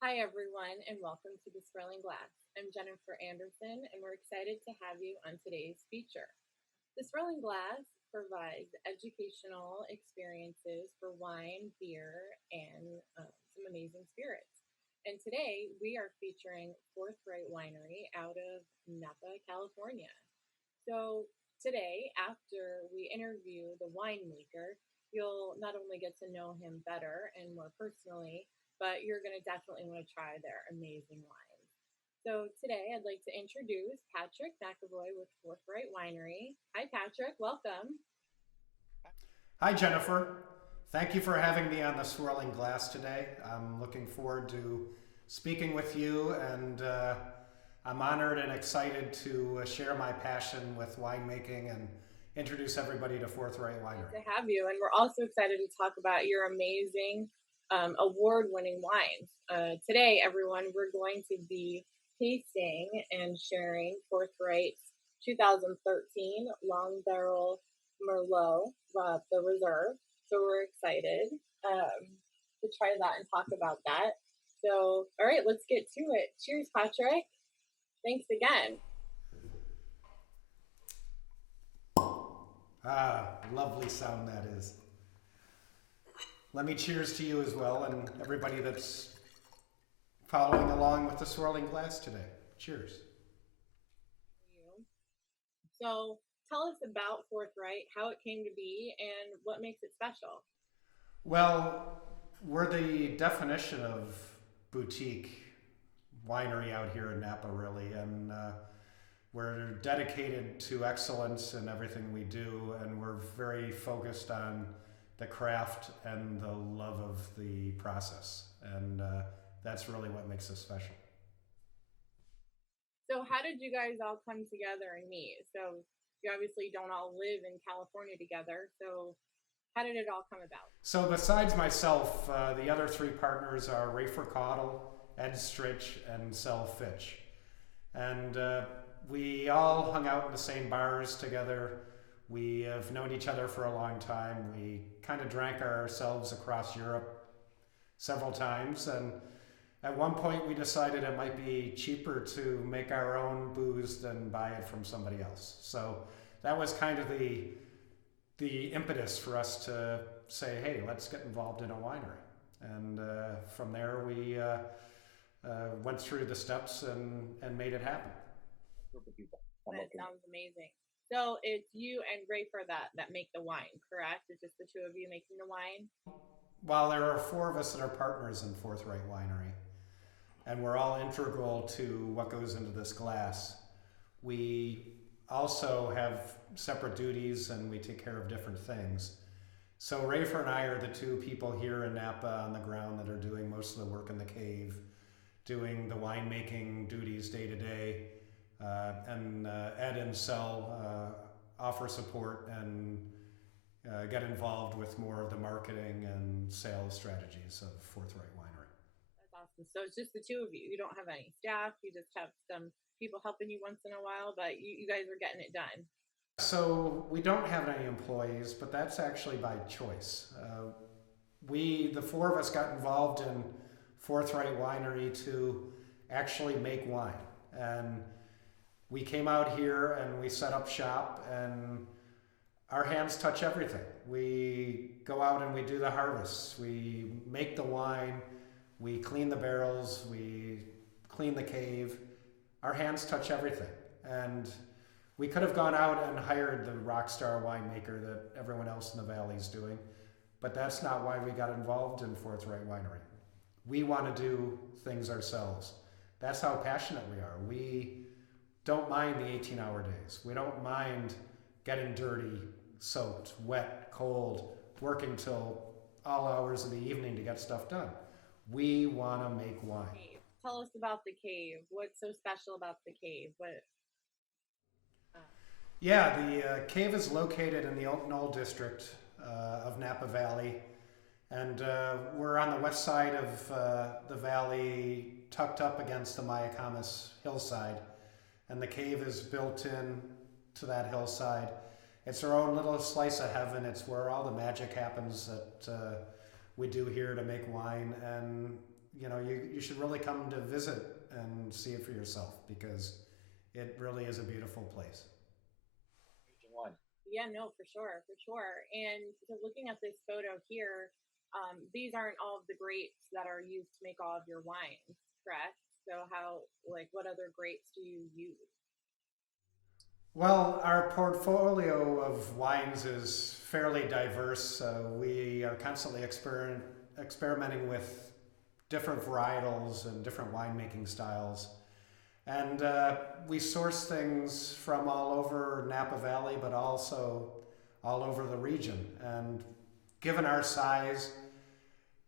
Hi, everyone, and welcome to the Swirling Glass. I'm Jennifer Anderson, and we're excited to have you on today's feature. The Swirling Glass provides educational experiences for wine, beer, and some amazing spirits. And today we are featuring Forthright Winery out of Napa, California. So, today, after we interview the winemaker, you'll not only get to know him better and more personally, but you're going to definitely want to try their amazing wines. So, today I'd like to introduce Patrick McEvoy with Forthright Winery. Hi, Patrick. Welcome. Hi, Jennifer. Thank you for having me on the Swirling Glass today. I'm looking forward to speaking with you, and I'm honored and excited to share my passion with winemaking and introduce everybody to Forthright Winery. To have you. And we're also excited to talk about your amazing award winning wines. Today, everyone, we're going to be tasting and sharing Forthright's 2013 Long Barrel Merlot, the Reserve. So we're excited to try that and talk about that. So, all right, let's get to it. Cheers, Patrick. Thanks again. Lovely sound that is. Let me cheers to you as well and everybody that's following along with the Swirling Glass today. Cheers. So tell us about Forthright, how it came to be, and what makes it special. Well, we're the definition of boutique winery out here in Napa, really, and we're dedicated to excellence in everything we do, and we're very focused on the craft and the love of the process, and that's really what makes us special. So, how did you guys all come together and meet? So, you obviously don't all live in California together. So, how did it all come about? So, besides myself, the other three partners are Rafer Caudle, Ed Stritch, and Sel Fitch. And we all hung out in the same bars together. We have known each other for a long time. We kind of drank ourselves across Europe several times. And at one point, we decided it might be cheaper to make our own booze than buy it from somebody else. So that was kind of the impetus for us to say, hey, let's get involved in a winery. And from there, we went through the steps and made it happen. That sounds amazing. So, it's you and Rafer that make the wine, correct? It's just the two of you making the wine? While there are four of us that are partners in Forthright Winery, and we're all integral to what goes into this glass, we also have separate duties and we take care of different things. So Rafer and I are the two people here in Napa on the ground that are doing most of the work in the cave, doing the winemaking duties day to day. And Ed and Sel offer support and get involved with more of the marketing and sales strategies of Forthright Winery. That's awesome. So, it's just the two of you. You don't have any staff. You just have some people helping you once in a while, but you guys are getting it done. So we don't have any employees, but that's actually by choice. The four of us, got involved in Forthright Winery to actually make wine. And we came out here and we set up shop, and our hands touch everything. We go out and we do the harvests. We make the wine. We clean the barrels. We clean the cave. Our hands touch everything. And we could have gone out and hired the rock star winemaker that everyone else in the valley is doing, but that's not why we got involved in Forthright Winery. We want to do things ourselves. That's how passionate we are. We don't mind the 18-hour days. We don't mind getting dirty, soaked, wet, cold, working till all hours of the evening to get stuff done. We want to make wine. Tell us about the cave. What's so special about the cave? What? Yeah, the cave is located in the Oak Knoll district of Napa Valley, and we're on the west side of the valley, tucked up against the Mayacamas hillside, and the cave is built in to that hillside. It's our own little slice of heaven. It's where all the magic happens that we do here to make wine, and you you should really come to visit and see it for yourself, because it really is a beautiful place. Region one. Yeah, no, for sure, for sure. And so looking at this photo here, these aren't all of the grapes that are used to make all of your wines, correct? So how, like, what other grapes do you use? Well, our portfolio of wines is fairly diverse. We are constantly experimenting with different varietals and different winemaking styles. And we source things from all over Napa Valley, but also all over the region. And given our size,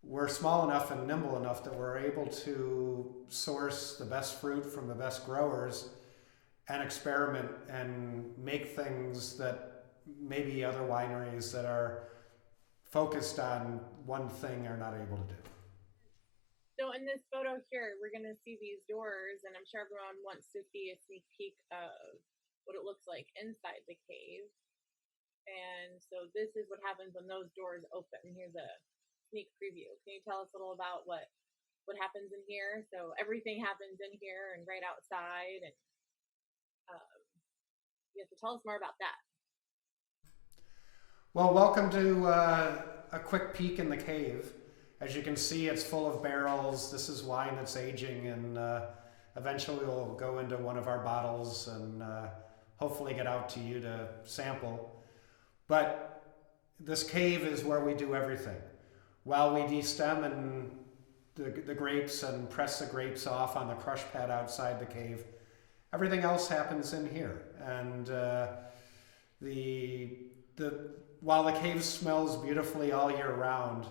we're small enough and nimble enough that we're able to source the best fruit from the best growers and experiment and make things that maybe other wineries that are focused on one thing are not able to do. So in this photo here, we're going to see these doors, and I'm sure everyone wants to see a sneak peek of what it looks like inside the cave. And so this is what happens when those doors open. Here's a sneak preview. Can you tell us a little about what happens in here? So everything happens in here and right outside, and you have to tell us more about that. Well, welcome to a quick peek in the cave. As you can see, it's full of barrels. This is wine that's aging, and eventually we'll go into one of our bottles and hopefully get out to you to sample. But this cave is where we do everything. While we destem and the grapes and press the grapes off on the crush pad outside the cave, everything else happens in here. And while the cave smells beautifully all year round,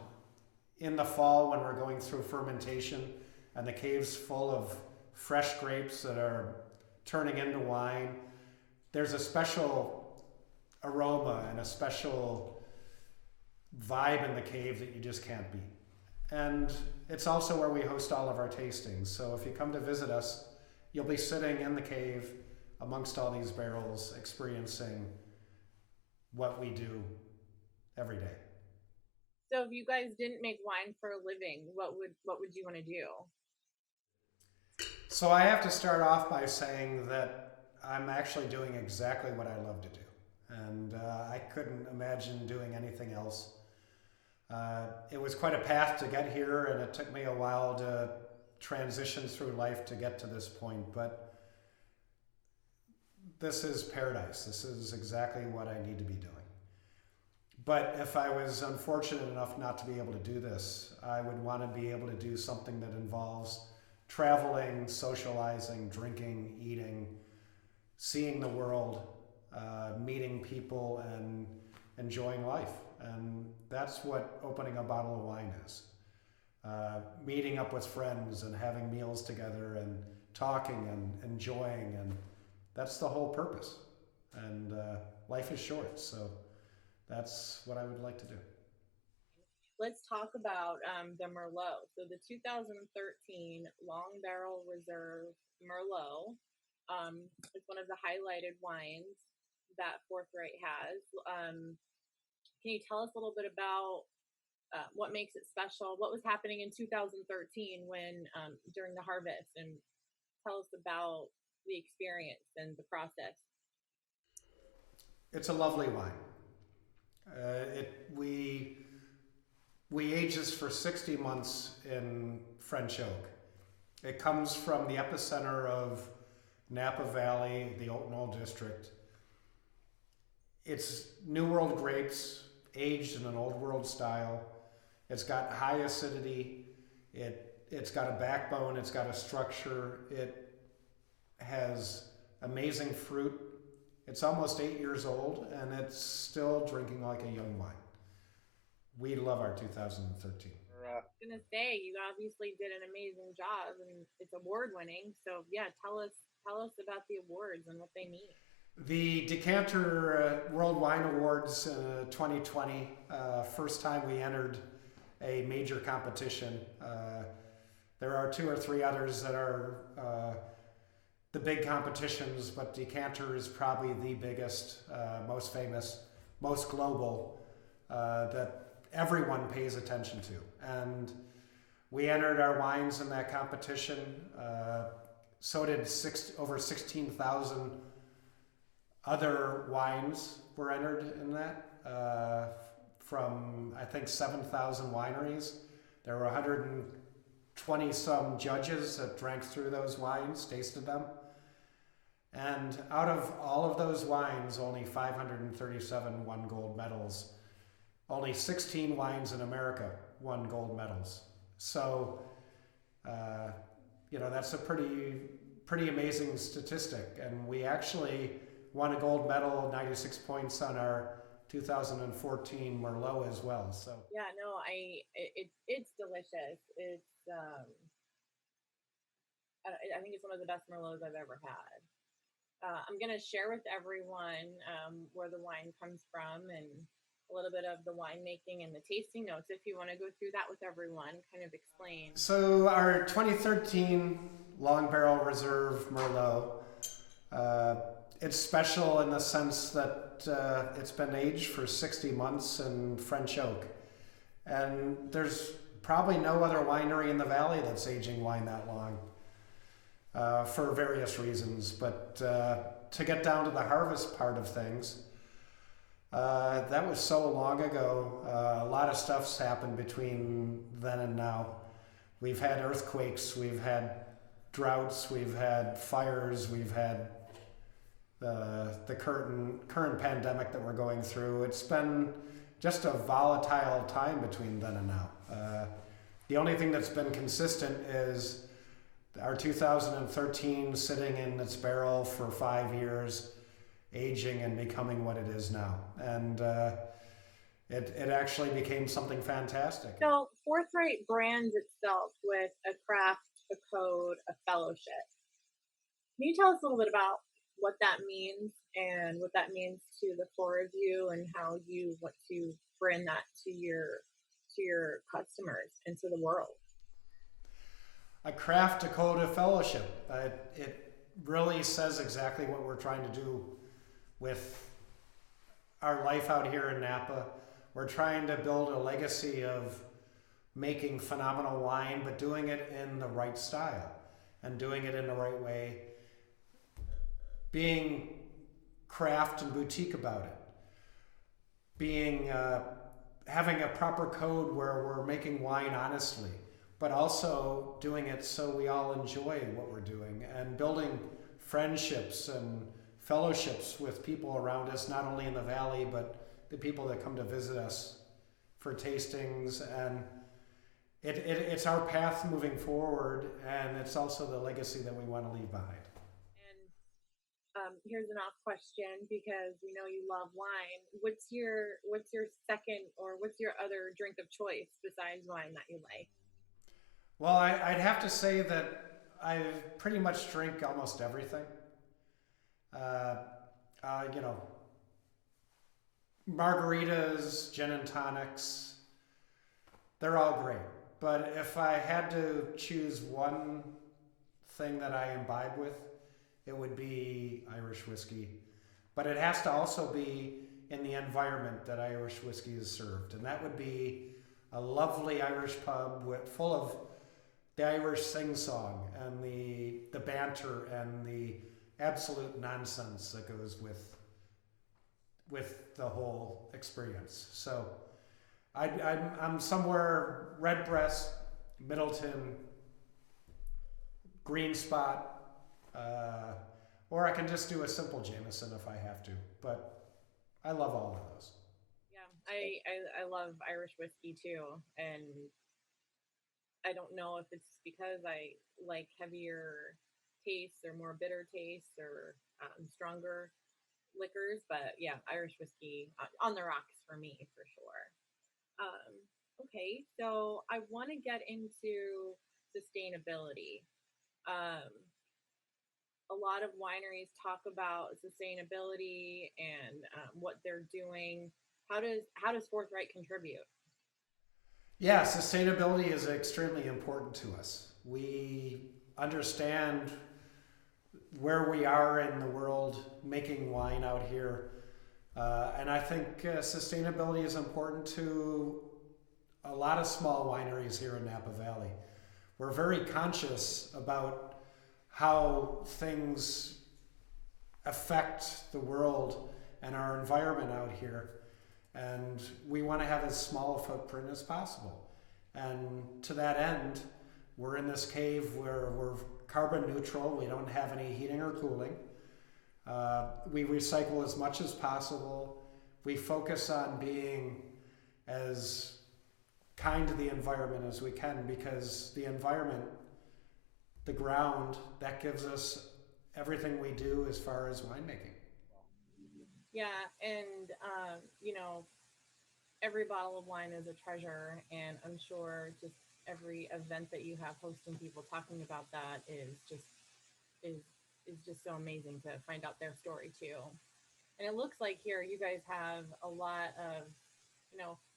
in the fall when we're going through fermentation and the cave's full of fresh grapes that are turning into wine, there's a special aroma and a special vibe in the cave that you just can't beat. And it's also where we host all of our tastings. So if you come to visit us, you'll be sitting in the cave amongst all these barrels, experiencing what we do every day. So if you guys didn't make wine for a living, what would you want to do? So I have to start off by saying that I'm actually doing exactly what I love to do. And I couldn't imagine doing anything else. It was quite a path to get here, and it took me a while to transition through life to get to this point. But this is paradise. This is exactly what I need to be doing. But if I was unfortunate enough not to be able to do this, I would want to be able to do something that involves traveling, socializing, drinking, eating, seeing the world, meeting people, and enjoying life. And that's what opening a bottle of wine is. Meeting up with friends and having meals together and talking and enjoying, and that's the whole purpose. And life is short, so that's what I would like to do. Let's talk about the Merlot. So the 2013 Long Barrel Reserve Merlot is one of the highlighted wines that Forthright has. Can you tell us a little bit about what makes it special? What was happening in 2013 when during the harvest, and tell us about the experience and the process. It's a lovely wine. We age this for 60 months in French oak. It comes from the epicenter of Napa Valley, the Old District. It's New World grapes aged in an Old World style. It's got high acidity. It's got a backbone. It's got a structure. It has amazing fruit. It's almost 8 years old, and it's still drinking like a young wine. We love our 2013. I was gonna say, you obviously did an amazing job, and it's award winning. So yeah, tell us about the awards and what they mean. The Decanter World Wine Awards 2020, first time we entered a major competition. There are 2 or 3 others that are the big competitions, but Decanter is probably the biggest, most famous, most global, that everyone pays attention to. And We entered our wines in that competition. So did over 16,000 other wines were entered in that from, I think, 7,000 wineries. There were 120 some judges that drank through those wines, tasted them. And out of all of those wines, only 537 won gold medals. Only 16 wines in America won gold medals. So, that's a pretty amazing statistic. And we actually won a gold medal, 96 points on our 2014 Merlot as well. So yeah, no, it's delicious. It's I think it's one of the best Merlots I've ever had. I'm going to share with everyone where the wine comes from and a little bit of the winemaking and the tasting notes. If you want to go through that with everyone, kind of explain. So our 2013 Long Barrel Reserve Merlot, it's special in the sense that it's been aged for 60 months in French oak. And there's probably no other winery in the valley that's aging wine that long. For various reasons, but to get down to the harvest part of things, that was so long ago. A lot of stuff's happened between then and now. We've had earthquakes, we've had droughts, we've had fires, we've had the current pandemic that we're going through. It's been just a volatile time between then and now. The only thing that's been consistent is our 2013 sitting in its barrel for 5 years, aging and becoming what it is now. And it actually became something fantastic. So Forthright brands itself with a craft, a code, a fellowship. Can you tell us a little bit about what that means and what that means to the four of you and how you want to bring that to your customers and to the world? A craft, a code, a fellowship. It really says exactly what we're trying to do with our life out here in Napa. We're trying to build a legacy of making phenomenal wine, but doing it in the right style and doing it in the right way. Being craft and boutique about it. Being having a proper code where we're making wine honestly, but also doing it so we all enjoy what we're doing and building friendships and fellowships with people around us, not only in the valley, but the people that come to visit us for tastings. And it's our path moving forward, and it's also the legacy that we want to leave behind. And here's an off question, because we know you love wine. What's your second, or what's your other drink of choice besides wine that you like? Well, I'd have to say that I pretty much drink almost everything. Margaritas, gin and tonics, they're all great. But if I had to choose one thing that I imbibe with, it would be Irish whiskey. But it has to also be in the environment that Irish whiskey is served. And that would be a lovely Irish pub full of the Irish sing-song and the banter and the absolute nonsense that goes with the whole experience. So I'm somewhere Redbreast, Middleton, Green Spot, or I can just do a simple Jameson if I have to. But I love all of those. Yeah, I love Irish whiskey too, and I don't know if it's because I like heavier tastes or more bitter tastes or stronger liquors, but yeah, Irish whiskey on the rocks for me for sure. Okay, so I want to get into sustainability. A lot of wineries talk about sustainability and what they're doing. How does Forthright contribute? Yeah, sustainability is extremely important to us. We understand where we are in the world making wine out here. And I think sustainability is important to a lot of small wineries here in Napa Valley. We're very conscious about how things affect the world and our environment out here. And we want to have as small a footprint as possible. And to that end, we're in this cave where we're carbon neutral. We don't have any heating or cooling. We recycle as much as possible. We focus on being as kind to the environment as we can, because the environment, the ground, that gives us everything we do as far as winemaking. Yeah, and every bottle of wine is a treasure, and I'm sure just every event that you have hosting people talking about that is is just so amazing to find out their story too. And it looks like here you guys have a lot of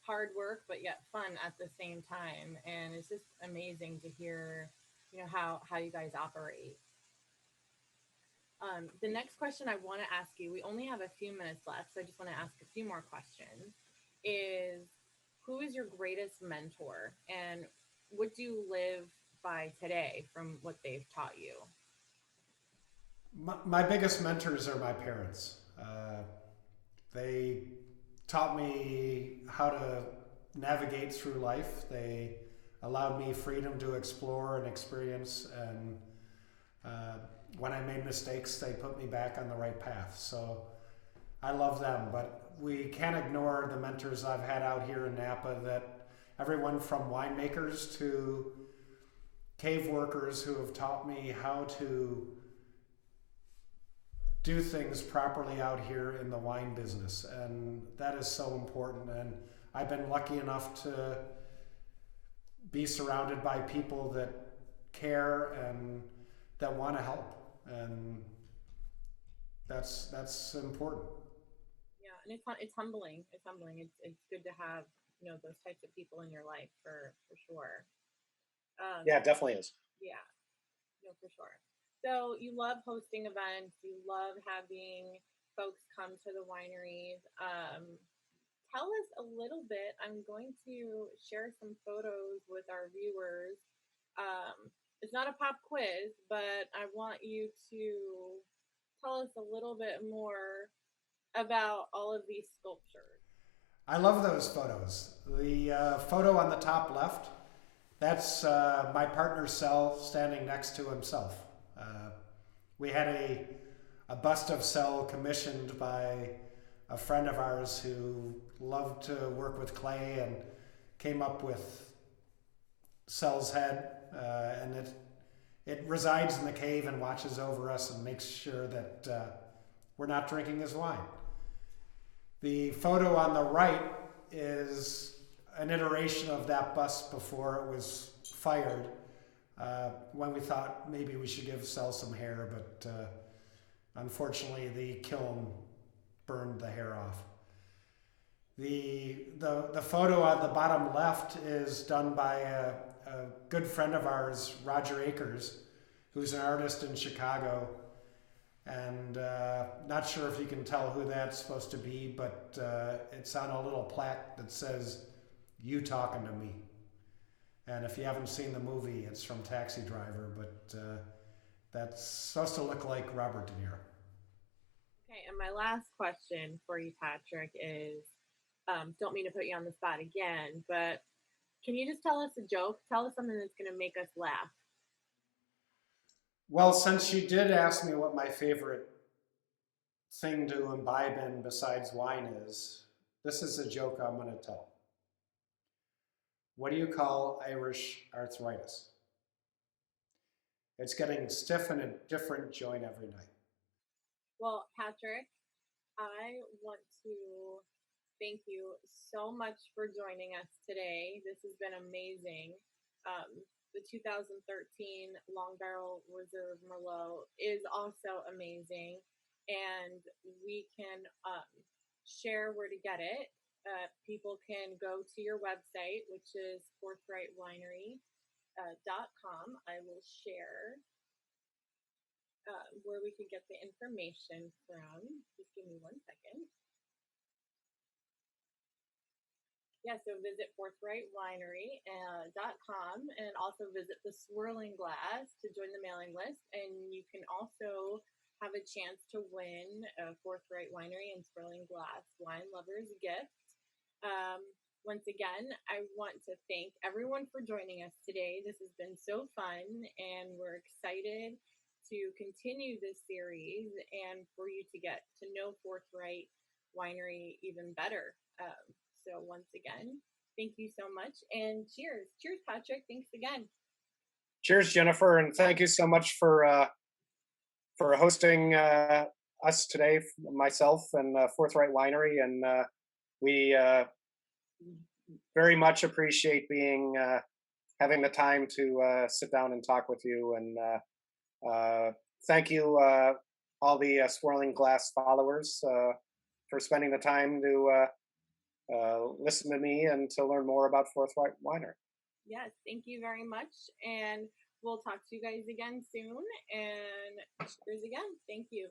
hard work but yet fun at the same time, and it's just amazing to hear how you guys operate. The next question I want to ask you, we only have a few minutes left, so I just want to ask a few more questions, is who is your greatest mentor and what do you live by today from what they've taught you? My biggest mentors are my parents. They taught me how to navigate through life. They allowed me freedom to explore and experience, and when I made mistakes, they put me back on the right path. So I love them, but we can't ignore the mentors I've had out here in Napa, that everyone from winemakers to cave workers who have taught me how to do things properly out here in the wine business. And that is so important. And I've been lucky enough to be surrounded by people that care and that want to help. And that's important. Yeah, and it's humbling. It's humbling. It's good to have those types of people in your life for sure. Yeah, it definitely is. Yeah, no, for sure. So you love hosting events. You love having folks come to the wineries. Tell us a little bit. I'm going to share some photos with our viewers. It's not a pop quiz, but I want you to tell us a little bit more about all of these sculptures. I love those photos. The photo on the top left, that's my partner Sel standing next to himself. We had a bust of Sel commissioned by a friend of ours who loved to work with clay and came up with Sel's head, and it resides in the cave and watches over us and makes sure that we're not drinking his wine. The photo on the right is an iteration of that bust before it was fired, when we thought maybe we should give Sel some hair, but unfortunately the kiln burned the hair off. The photo on the bottom left is done by a good friend of ours, Roger Akers, who's an artist in Chicago. And not sure if you can tell who that's supposed to be, but it's on a little plaque that says, "You talking to me." And if you haven't seen the movie, it's from Taxi Driver, but that's supposed to look like Robert De Niro. Okay, and my last question for you, Patrick, is don't mean to put you on the spot again, but can you just tell us a joke? Tell us something that's going to make us laugh. Well, since you did ask me what my favorite thing to imbibe in besides wine is, this is a joke I'm going to tell. What do you call Irish arthritis? It's getting stiff in a different joint every night. Well, Patrick, I want to thank you so much for joining us today. This has been amazing. The 2013 Long Barrel Reserve Merlot is also amazing, and we can share where to get it. People can go to your website, which is forthrightwinery.com. I will share where we can get the information from. Just give me one second. Yeah, so visit forthrightwinery.com and also visit the Swirling Glass to join the mailing list. And you can also have a chance to win a Forthright Winery and Swirling Glass wine lovers gift. Once again, I want to thank everyone for joining us today. This has been so fun, and we're excited to continue this series and for you to get to know Forthright Winery even better. So once again, thank you so much, and cheers. Cheers, Patrick. Thanks again. Cheers, Jennifer, and thank you so much for hosting us today, myself and Forthright Winery, and we very much appreciate having the time to sit down and talk with you. And thank you, all the Swirling Glass followers, for spending the time to listen to me and to learn more about Forthright Winery. Yes, thank you very much, and we'll talk to you guys again soon. And cheers again. Thank you.